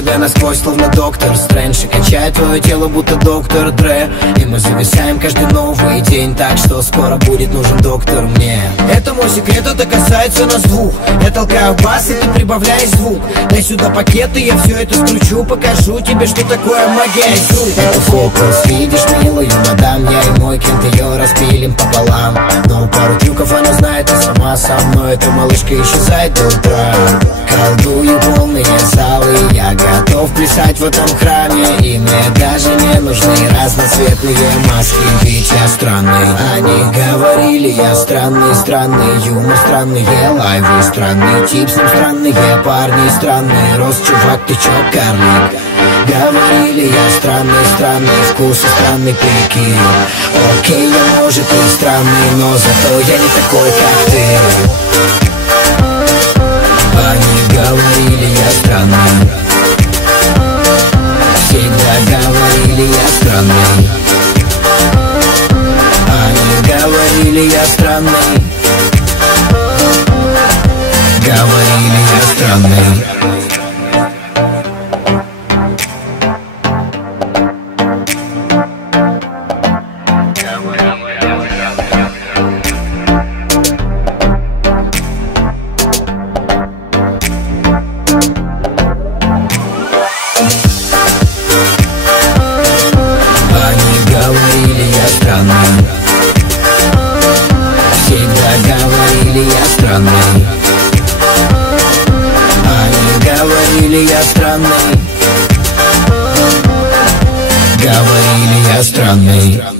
тебя насквозь, словно доктор Стрэндж, и качает твое тело, будто доктор Дре. И мы зависаем каждый новый день, так что скоро будет нужен доктор мне. Это мой секрет, это касается нас двух. Я толкаю бас, и ты прибавляешь звук. Дай сюда пакет, и я все это скручу. Покажу тебе, что такое магия и звук. Это фокус, видишь, милую мадам, я и мой кент ее распилим пополам. Но пару трюков она знает, и сама со мной эта малышка исчезает до утра. Колдую полные залы, я готов плясать в этом храме. И мне даже не нужны разноцветные маски, ведь я странный. Они говорили, я странный, странный юмор, странные лайвы, странный тип, с ним странные парни, странный рост, чувак, ты чё, карлик? Говорили, я странный, странный вкус и странный прикид. Окей, я может и странный, но зато я не такой, как ты. Они говорили, я странный. Всегда говорили, я странный. Они говорили, я странный. Говорили, я странный. Всегда говорили, я странный. Они говорили, я странный. Говорили, я странный.